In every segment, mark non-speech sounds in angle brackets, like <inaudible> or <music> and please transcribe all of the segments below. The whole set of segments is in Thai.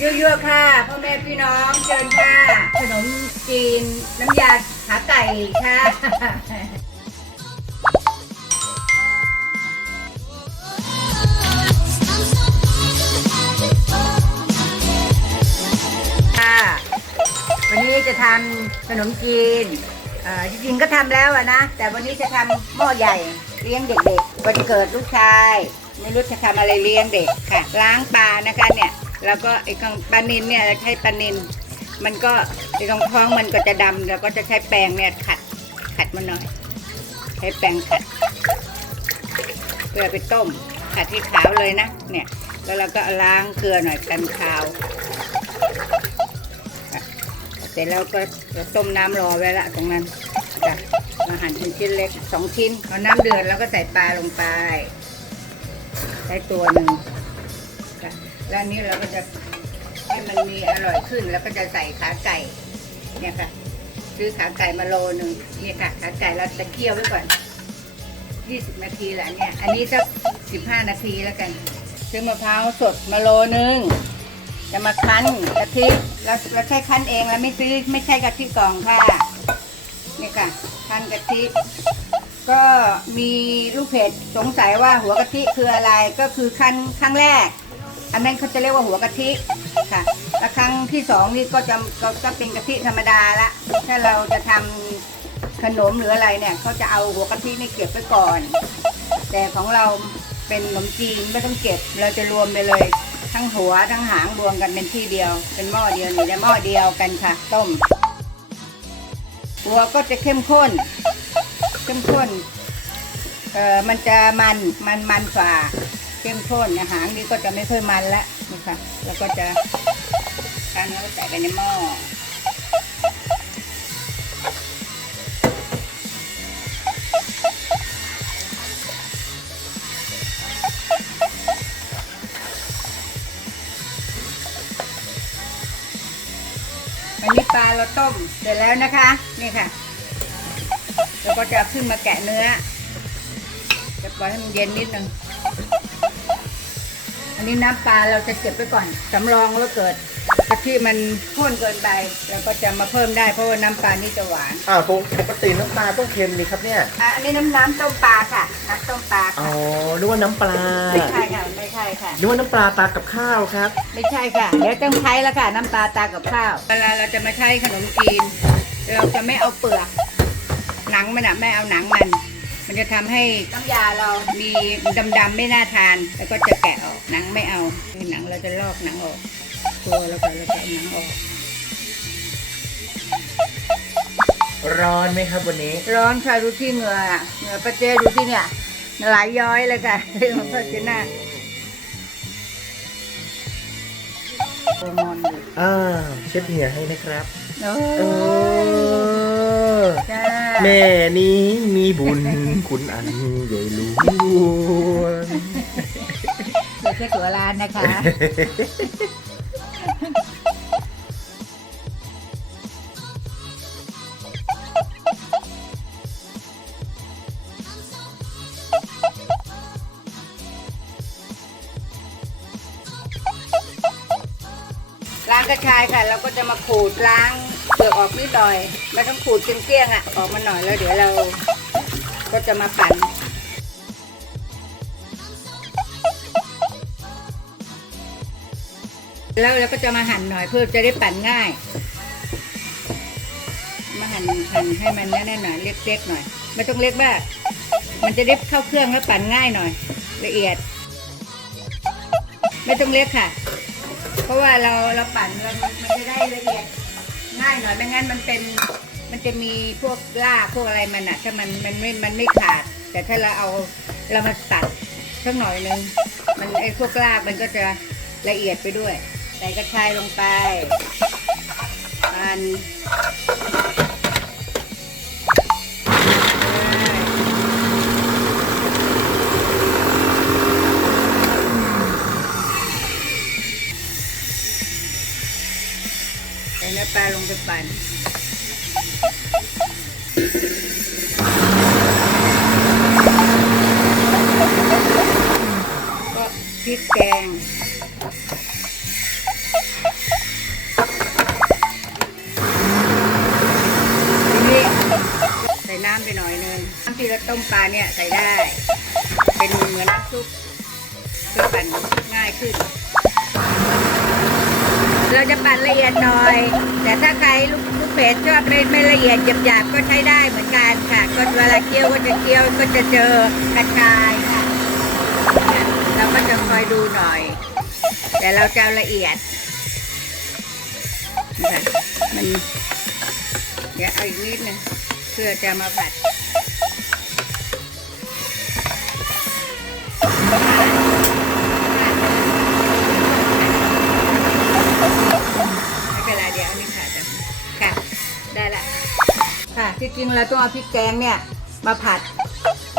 ยั่วๆค่ะพ่อแม่พี่น้องเชิญค่ะขนมจีนน้ำยาขาไก่ค่ะค่ะ วันนี้จะทำขนมจีนเอ่อจริงๆก็ทำแล้วอะนะ แต่วันนี้จะทำหม้อใหญ่เลี้ยงเด็กๆวันเกิดลูกชาย ไม่รู้จะทำอะไรเลี้ยงเด็กค่ะ ล้างปลานะคะเนี่ย แล้วก็ไอ้ของปลานินเนี่ยเราใช้ปลานินมันก็ไอ้ตรงท้องมันก็จะดำเราก็จะใช้แปรงเนี่ยขัด ขัดมันหน่อย ใช้แปรงขัดเพื่อไปต้ม ขัดให้ขาวเลยนะเนี่ยแล้วเราก็ล้างเกลือหน่อยกันขาวเสร็จแล้วก็เราต้มน้ำรอไว้ละตรงนั้นจ้ะมาหั่นเป็นชิ้นเล็กสองชิ้นเอาน้ำเดือดแล้วก็ใส่ปลาลงไปใส่ตัวหนึ่ง จ้ะแล้วนี้เราก็จะให้มันมีอร่อยขึ้น แล้วก็จะใส่ขาไก่ เนี่ยค่ะ ซื้อขาไก่มาโลหนึ่งเนี่ยค่ะ ขาไก่เราจะเคี่ยวไว้ก่อนยี่สิบนาทีแหละเนี่ย อันนี้สักสิบห้านาทีแล้วกัน ซื้อมะพร้าวสดมาโลหนึ่งจะมาคั้นกะทิเราเราใช้คั้นเองเราไม่ซื้อไม่ใช่กะทิกล่องค่ะ นี่ค่ะ คั้นกะทิ ก็มีลูกเพจสงสัยว่าหัวกะทิคืออะไรก็คือคั้นครั้งแรก อันนั้นเขาจะเรียกว่าหัวกะทิค่ะแล้วครั้งที่สองนี่ก็จะก็จะเป็นกะทิธรรมดาละ ถ้าเราจะทำขนมหรืออะไรเนี่ยเขาจะเอาหัวกะทินี่เก็บไว้ก่อน แต่ของเราเป็นขนมจีนไม่ต้องเก็บ เราจะรวมไปเลย ทั้งหัวทั้งหางรวมกันเป็นที่เดียว เป็นหม้อเดียวนี่ได้หม้อเดียวกันค่ะ ต้มหัวก็จะเข้มข้น เข้มข้นเออมันจะมันมันมันกว่า เข้มข้นอาหารนี่ก็จะไม่ค่อยมันละนี่ค่ะแล้วก็จะทานแล้วใส่ไปในหม้ออันนี้ปลาเราต้มเสร็จแล้วนะคะ นี่ค่ะ แล้วก็จะขึ้นมาแกะเนื้อ จะปล่อยให้มันเย็นนิดนึง นนี้น้ำปลาเราจะเก็บไว้ก่อนสำรองว่าเกิดกะทิมันข้นเกินไปเราก็จะมาเพิ่มได้เพราะว่าน้ำปลานี่จะหวานอ่าปกติน้ำปลาต้องเค็มนี่ครับเนี่ยอะอันนี้น้ำน้ำต้มปลาค่ะน้ำต้มปลาอ๋อค่ะนึกว่าน้ำปลาไม่ใช่ค่ะไม่ใช่ค่ะ นึกว่าน้ำปลาตากับข้าวครับ ไม่ใช่ค่ะ เดี๋ยวต้องใช้แล้วค่ะน้ำปลาตากับข้าว เวลาเราจะมาใช้ขนมจีน เราจะไม่เอาเปลือก หนังมันอะไม่เอาหนังมัน มันจะทำให้น้ำยาเรามีดำๆไม่น่าทาน แล้วก็จะแกะออกหนังไม่เอาหนังเราจะลอกหนังออก ตัวแล้วก็เราจะเอาหนังออก ร้อนไหมครับวันนี้ ร้อนค่ะดูที่เหงื่อเหงื่อประเจดูที่เนี่ยไหลย้อยเลยค่ะเรื่องพัชนาโอร์โมนอยู่อ่าเช็ดเหงื่อให้นะครับ โอ้ เออ จ้าแม่นี้มีบุญคุณอันใหญ่หลวง เดี๋ยวแค่ตัวร้านนะคะ ล้างกระชายค่ะ เราก็จะมาขูดล้างเปลือกออกนิดหน่อยไม่ต้องขูดเกลี้ยงๆอะออกมาหน่อยแล้วเดี๋ยวเราก็จะมาปั่นแล้วเราก็จะมาหั่นหน่อยเพื่อจะได้ปั่นง่าย มาหั่นหั่นให้มันแน่นๆหน่อยเล็กๆหน่อยไม่ต้องเล็กมากมันจะได้เข้าเครื่องแล้วปั่นง่ายหน่อย ละเอียด ไม่ต้องเล็กค่ะ เพราะว่าเราเราปั่นเรามันจะได้ละเอียดง่ายหน่อยไม่งั้นมันเป็นมันจะมีพวกลากพวกอะไรมันอะถ้ามันมันไม่มันไม่ขาด แต่ถ้าเราเอาเรามาตัดสักหน่อยนึงมันไอ้พวกลากมันก็จะละเอียดไปด้วย ใส่กระชายลงไปปั่น ปลาลงไปปั่นก็พริกแกงทีนี้ใส่น้ำไปหน่อยนึงน้ำที่เราต้มปลาเนี่ยใส่ได้ เป็นเหมือนน้ำซุปเพื่อปั่นง่ายขึ้น เราจะปั่นละเอียดหน่อย แต่ถ้าใครลูกลูกเพจชอบไม่ไม่ละเอียดหยาบๆก็ใช้ได้เหมือนกันค่ะ ก็เวลาเคี่ยวก็จะเคี่ยวก็จะเจอกระชายค่ะเราก็จะคอยดูหน่อย แต่เราจะละเอียดมันเดี๋ยวเอาอีกนิดนึงเพื่อจะมาผัด ริงเราต้องเอาพริกแกงเนี่ยมาผัด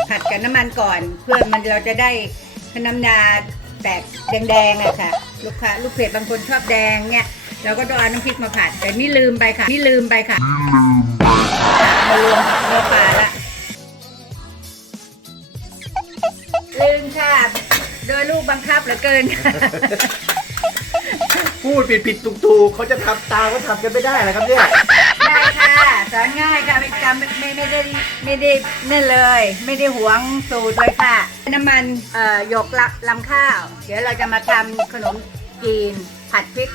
ผัดกับน้ำมันก่อน เพื่อมันเราจะได้น้ำยาแตกแดงๆอะค่ะ ลูกค้าลูกเพจบางคนชอบแดงเนี่ยเราก็ต้องเอาน้ำพริกมาผัด แต่นี่ลืมไปค่ะ นี่ลืมไปค่ะมารวมเนื้อปลาละลืมค่ะ โดยลูกบังคับเหลือเกินค่ะพูดผิดผิดถูกถูกเขาจะทำตามก็ทำกันไม่ได้นะครับเนี่ย สอนง่ายค่ะไม่จำไม่ไม่ไม่ได้ไม่ได้นั่นเลย ไม่ได้หวงสูตรเลยค่ะ น้ำมันเอ่อหยกลับลำข้าว เดี๋ยวเราจะมาทำขนมจีนผัดพริก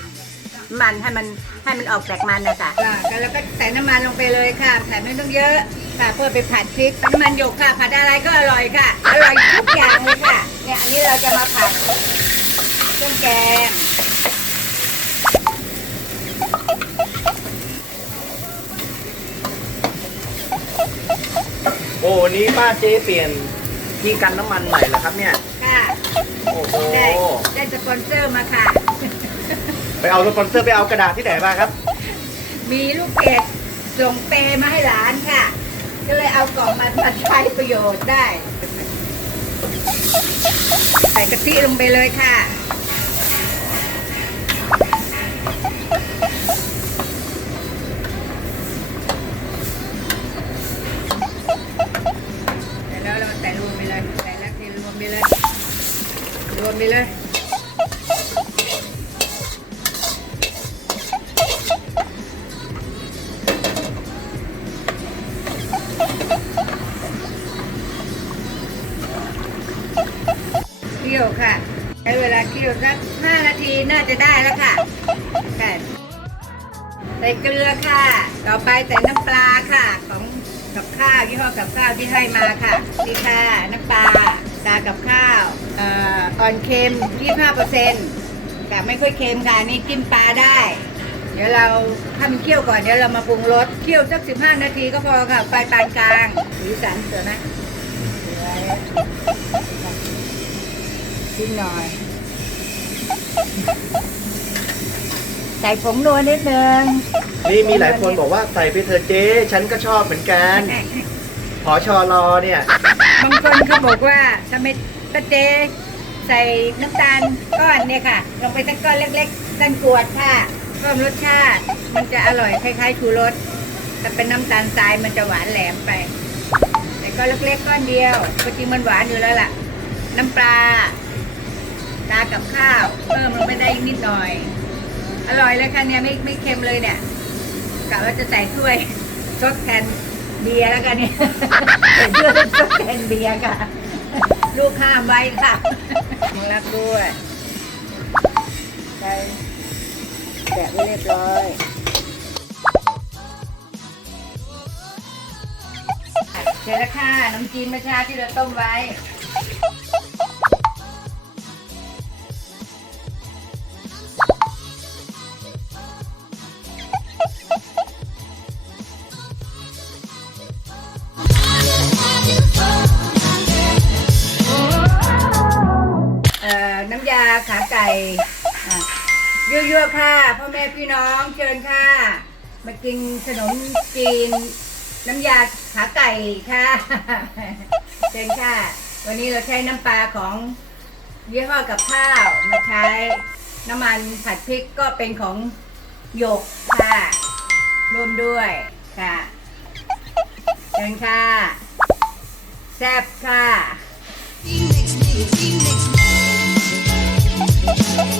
มันให้มันให้มันออกแตกมันนะคะค่ะแล้วก็ใส่น้ำมันลงไปเลยค่ะแต่ไม่ต้องเยอะค่ะเพื่อไปผัดพริกน้ำมันหยกค่ะ ผัดอะไรก็อร่อยค่ะอร่อยทุกอย่างเลยค่ะเนี่ยอันนี้เราจะมาผัดเครื่องแกง โอ้วันนี้ป้าเจ๊เปลี่ยนที่กันน้ำมันใหม่เหรอครับเนี่ย ค่ะโอ้โห ได้ได้สปอนเซอร์มาค่ะ ไปเอาสปอนเซอร์ไปเอากระดาษที่ไหนมาครับ มีลูกเพจส่งเปมาให้หลานค่ะ ก็เลยเอากล่องมามาใช้ประโยชน์ได้ ใส่กะทิลงไปเลยค่ะ ต่อไปใส่น้ำปลาค่ะ ของกับข้าวยี่ห้อกับข้าวที่ให้มาค่ะนี่ค่ะน้ำปลาตากับข้าวอ่ออ่อนเค็ม25เปอร์เซ็นต์แต่ไม่ค่อยเค็มค่ะนี่จิ้มปลาได้ เดี๋ยวเราถ้ามันเคี่ยวก่อนเดี๋ยวเรามาปรุงรสเคี่ยวสัก 15 นาทีก็พอค่ะไฟปานกลางสีสันสวยไหมสวยชิ้นหน่อย ใส่ผงนัวนิดนึง นี่มีหลายคนบอกว่าใส่ไปเถอะเจ๊ฉันก็ชอบเหมือนกัน ขอชอรอเนี่ย บางคนเขาบอกว่าทำไมป้าเจใส่น้ำตาลก้อนเนี่ยค่ะ ลงไปสักก้อนเล็กๆก้อนกรวดค่ะเพิ่มรสชาติ มันจะอร่อยคล้ายๆชูรสแต่เป็นน้ำตาลทรายมันจะหวานแหลมไป แต่ก็เล็กๆก้อนเดียวก็จริงมันหวานอยู่แล้วล่ะ น้ำปลา ตากับข้าว เพิ่มลงไปได้อีกนิดหน่อย อร่อยเลยค่ะเนี่ยไม่ไม่เค็มเลยเนี่ยกะว่าจะใส่ถ้วยซดแทนเบียร์แล้วกันเนี่ยใส่ถ้วยซดแทนเบียร์ค่ะ ลูกข้ามไว้ค่ะมึงรักด้วยใส่แกะไว้เรียบร้อยเสร็จแล้วค่ะน้ำจีนมะชาที่เราต้มไว้ ขาไก่ยั่วๆค่ะพ่อแม่พี่น้องเชิญค่ะ มากินขนมจีน น้ำยาขาไก่ค่ะเชิญค่ะ วันนี้เราใช้น้ำปลาของยี่ห้อกับข้าวมาใช้น้ำมันผัดพริกก็เป็นของหยกค่ะรวมด้วยค่ะเชิญค่ะ แซ่บค่ะ oh <laughs> you.